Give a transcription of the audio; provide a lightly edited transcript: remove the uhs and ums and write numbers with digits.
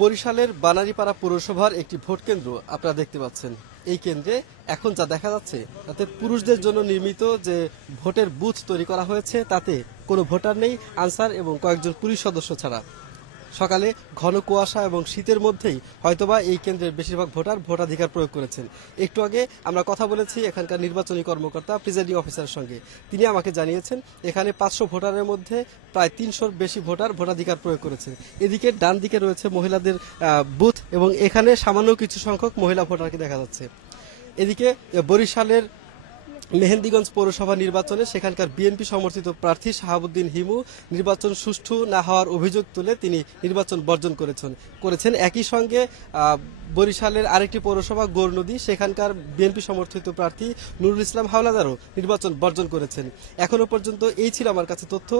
বরিশালের বানারীপাড়া পৌরসভার একটি ভোট কেন্দ্র আপনারা দেখতে পাচ্ছেন। এই কেন্দ্রে এখন যা দেখা যাচ্ছে তাতে পুরুষদের জন্য নির্মিত যে ভোটের বুথ তৈরি করা হয়েছে তাতে কোনো ভোটার নেই আনসার এবং কয়েকজন পুলিশ সদস্য ছাড়া। সকালে ঘন কুয়াশা এবং শীতের মধ্যেই হয়তোবা এই কেন্দ্রের বেশিরভাগ ভোটার ভোটাধিকার প্রয়োগ করেছেন। একটু আগে আমরা কথা বলেছি এখানকার নির্বাচনী কর্মকর্তা প্রিজাইডিং অফিসারের সঙ্গে। তিনি আমাকে জানিয়েছেন এখানে 500 ভোটারের মধ্যে প্রায় 300-র বেশি ভোটার ভোটাধিকার প্রয়োগ করেছেন। এদিকে ডান দিকে রয়েছে মহিলাদের বুথ এবং এখানে সামান্য কিছু সংখ্যক মহিলা ভোটারকে দেখা যাচ্ছে। এদিকে বরিশালের মেহেন্দিগঞ্জ পৌরসভা নির্বাচনে সেখানকার বিএনপি সমর্থিত প্রার্থী শাহাবুদ্দিন হিমু নির্বাচন সুষ্ঠু না হওয়ার অভিযোগ তুলে তিনি নির্বাচন বর্জন করেছেন। একই সঙ্গে বরিশালের আরেকটি পৌরসভা গৌরনদী সেখানকার বিএনপি সমর্থিত প্রার্থী নুরুল ইসলাম হাওলাদারও নির্বাচন বর্জন করেছেন। এখনো পর্যন্ত এই ছিল আমার কাছে তথ্য।